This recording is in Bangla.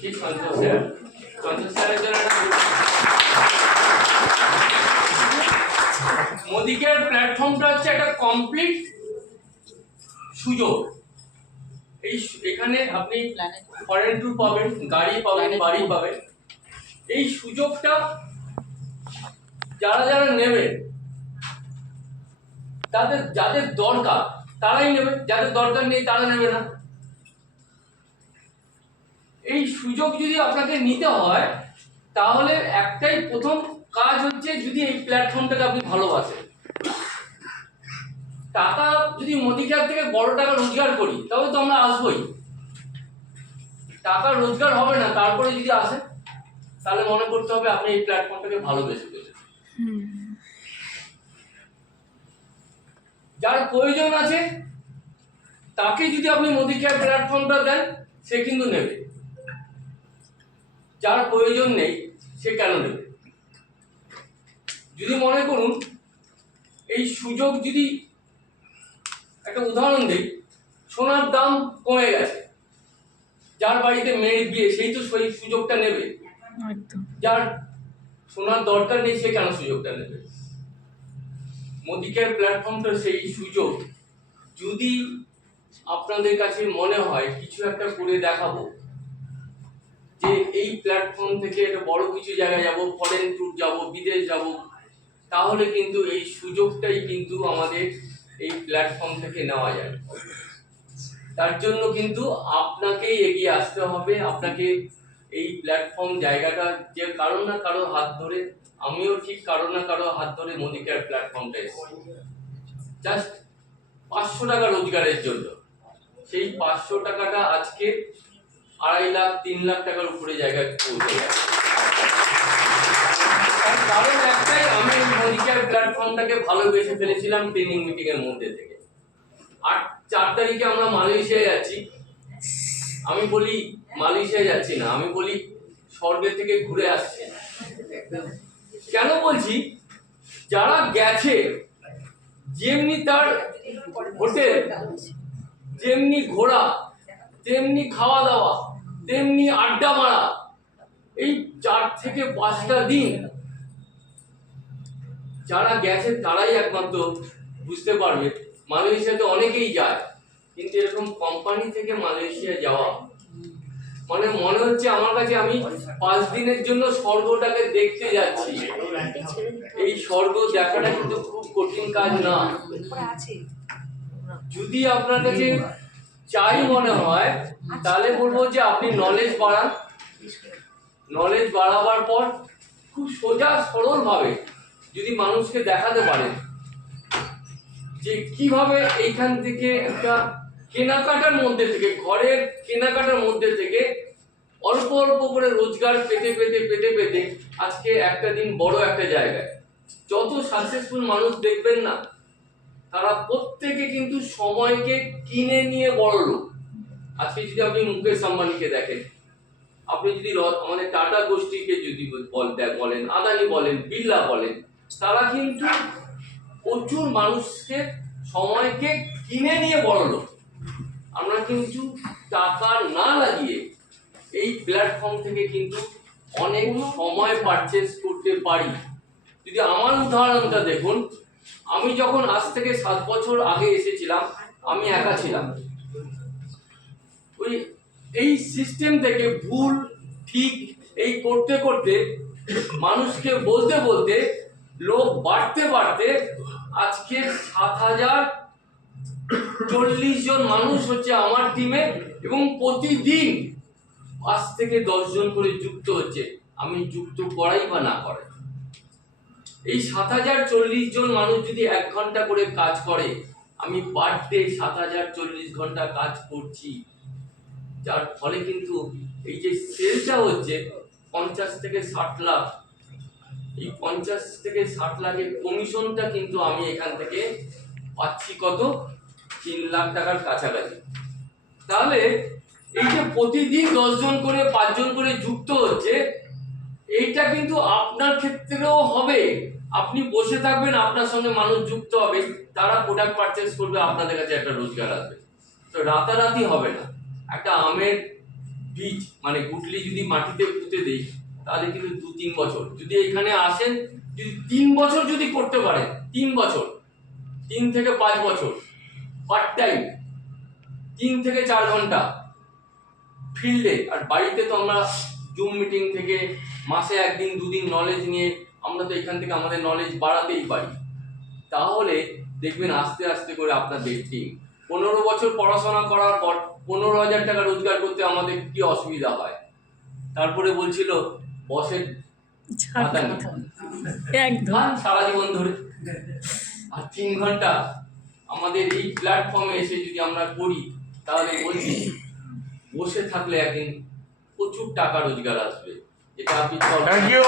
কি সন্তোষ স্যার, সন্তোষ স্যারের জন্য মোদি কেয়ার প্ল্যাটফর্মটা হচ্ছে একটা কমপ্লিট সুযোগ। এখানে আপনি ফরেন ট্যুর পাবেন, গাড়ি পাবেন, বাড়ি পাবেন। এই সুযোগটা যারা যারা নেবেন, যাদের দরকার তারাই নেবে, যাদের দরকার নেই তারা নেবে না। এই সুযোগ যদি আপনাকে নিতে হয় তাহলে একটাই প্রথম কাজ হচ্ছে, যদি এই প্ল্যাটফর্মটাকে আপনি ভালোবাসেন। টাকা যদি মোদি কেয়ার থেকে বড় টাকা রোজগার করি তবে তো আমরা আসবোই। টাকা রোজগার হবে না তারপরে যদি আসেন তাহলে মনে করতে হবে আপনি এই প্ল্যাটফর্মটাকে ভালোবেসে ফেলেছেন। যার প্রয়োজন আছে তাকে যদি আপনি মোদি কেয়ার প্ল্যাটফর্মটা দেন সে কিন্তু নেবে, যার প্রয়োজন নেই সে কেন নেবে? যদি মনে করুন এই সুযোগ, যদি একটা উদাহরণ দিই, সোনার দাম কমে গেছে, যার বাড়িতে মেয়ের বিয়ে সেই তো সেই সুযোগটা নেবে। যার সোনার দরকার নেই সে কেন সুযোগটা নেবে? মোদি কেয়ার প্ল্যাটফর্মটা সেই সুযোগ। যদি আপনাদের কাছে মনে হয় কিছু একটা করে দেখাবো, যে এই প্ল্যাটফর্ম থেকে একটা বড় কিছু জায়গায় যাব, ফরেন ট্যুর যাব, বিদেশ যাব, তাহলে কিন্তু এই সুযোগটাই কিন্তু আমাদের এই প্ল্যাটফর্ম থেকে নেওয়া যায়। তার জন্য কিন্তু আপনাকেই এগিয়ে আসতে হবে। আপনাকে এই প্ল্যাটফর্ম জায়গাটা, যে কারো না কারো হাত ধরে, আমিও ঠিক কারো না কারো হাত ধরে মোদি কেয়ার প্ল্যাটফর্মটা এসেছি জাস্ট 500 টাকা রোজগারের জন্য। সেই 500 টাকাটা আজকে 2.5 লাখ 3 লাখ টাকার উপরে জায়গায় পৌঁছে গেছে। তার কারণ একটাই, আমি মোদি কেয়ার প্ল্যাটফর্মটাকে ভালোবেসে ফেলেছিলাম ট্রেনিং মিটিং এর মধ্যে থেকে। 4 তারিখে আমরা মালয়েশিয়ায় যাচ্ছি। আমি বলি মালয়েশিয়ায় যাচ্ছি না, আমি বলি স্বর্গে থেকে ঘুরে আসছি। কেন বলছি? যারা গেছে, যেমনি তার হোটেল, যেমনি ঘোরা, তেমনি খাওয়া দাওয়া, তেমনি আড্ডা মারা, এই 4 থেকে 5টা দিন যারা গেছে তারাই একমাত্র বুঝতে পারবে। মালয়েশিয়াতে অনেকেই যায়, কিন্তু এরকম কোম্পানি থেকে মালয়েশিয়া যাওয়া মানে মনে হচ্ছে আমার কাছে আমি 5 দিনের জন্য স্বর্গটাকে দেখতে যাচ্ছি। এই স্বর্গ দেখাটা কিন্তু খুব কঠিন কাজ না। যদি আপনার কাছে চাই মনে হয় তাহলে বলবো যে আপনি নলেজ বাড়ান। নলেজ বাড়াবার পর খুব সোজা সরল ভাবে যদি মানুষকে দেখাতে পারেন যে কিভাবে এইখান থেকে একটা কেনাকাটার মধ্যে থেকে, ঘরের কেনাকাটার মধ্যে থেকে অল্প অল্প করে রোজগার পেতে পেতে পেতে পেতে আজকে একটা দিন বড় একটা জায়গায়। যত সাকসেসফুল মানুষ দেখবেন না, তারা প্রত্যেকে কিন্তু সময়কে কিনে নিয়ে বড় লোক। আজকে যদি আপনি মুকেশ আম্বানিকে দেখেন, আপনি যদি আমাদের টাটা গোষ্ঠীকে যদি বলেন, আদানি বলেন, বিড়লা বলেন, তারা কিন্তু প্রচুর মানুষকে সময়কে কিনে নিয়ে বড় লোক। আমরা কিন্তু টাকা না লাগিয়ে এই প্ল্যাটফর্ম থেকে কিন্তু অনেক সময় পারচেজ করতে পারি। যদি আমার উদাহরণটা দেখুন, আমি যখন আজ থেকে 7 বছর আগে এসেছিলাম, আমি একা ছিলাম। এই সিস্টেম থেকে ভুল ঠিক এই করতে করতে, মানুষকে বলতে বলতে, লোক বাড়তে বাড়তে আজকে 7040 জন মানুষ হচ্ছে আমার টিমে, এবং প্রতিদিন 5 থেকে 10 জন করে যুক্ত হচ্ছে। আমি যুক্ত করাই বা না করাই, এই 7040 জন মানুষ যদি 1 ঘন্টা করে কাজ করে, আমি পার ডে 7040 ঘন্টা কাজ করছি। যার ফলে কিন্তু এই যে সেলটা হচ্ছে 50 থেকে 60 লাখ, এই 50 থেকে 60 লাখের কমিশনটা কিন্তু আমি এখান থেকে পাচ্ছি কত? 3 লাখ টাকার কাছাকাছি। তাহলে এই যে প্রতিদিন 10 জন করে 5 জন করে যুক্ত হচ্ছে, এইটা কিন্তু আপনার ক্ষেত্রেও হবে। আপনি বসে থাকবেন, আপনার সঙ্গে মানুষ যুক্ত হবে, তারা প্রোডাক্ট পারচেজ করবে, আপনাদের কাছে একটা রোজগার আসবে। তো রাতারাতি হবে না। একটা আমের বীজ মানে গুটলি যদি মাটিতে পুঁতে দেই তাহলে কিন্তু 2-3 বছর, যদি এখানে আসেন যদি 3 বছর যদি করতে পারেন, 3 বছর, 3 থেকে 5 বছর পার্ট টাইম 3 থেকে 4 ঘন্টা ফিল্ডে, আর বাড়িতে তো আমরা জুম মিটিং থেকে মাসে 1-2 দিন নলেজ নিয়ে আমরা তো এখান থেকে আমাদের নলেজ বাড়াতেই পারি। তাহলে দেখবেন আস্তে আস্তে করে আপনাদের টিম 15 বছর পড়াশোনা করার পর 15,000 টাকা রোজগার করতে আমাদের কি অসুবিধা হয়। তারপরে বলছিল বসের ভাতা নেই, একদম সারা জীবন ধরে, আর 3 ঘন্টা আমাদের এই প্ল্যাটফর্মে এসে যদি আমরা করি তাহলে বলছি বসে থাকলে একদিন প্রচুর টাকা রোজগার আসবে। এটা আপনি থ্যাংক ইউ।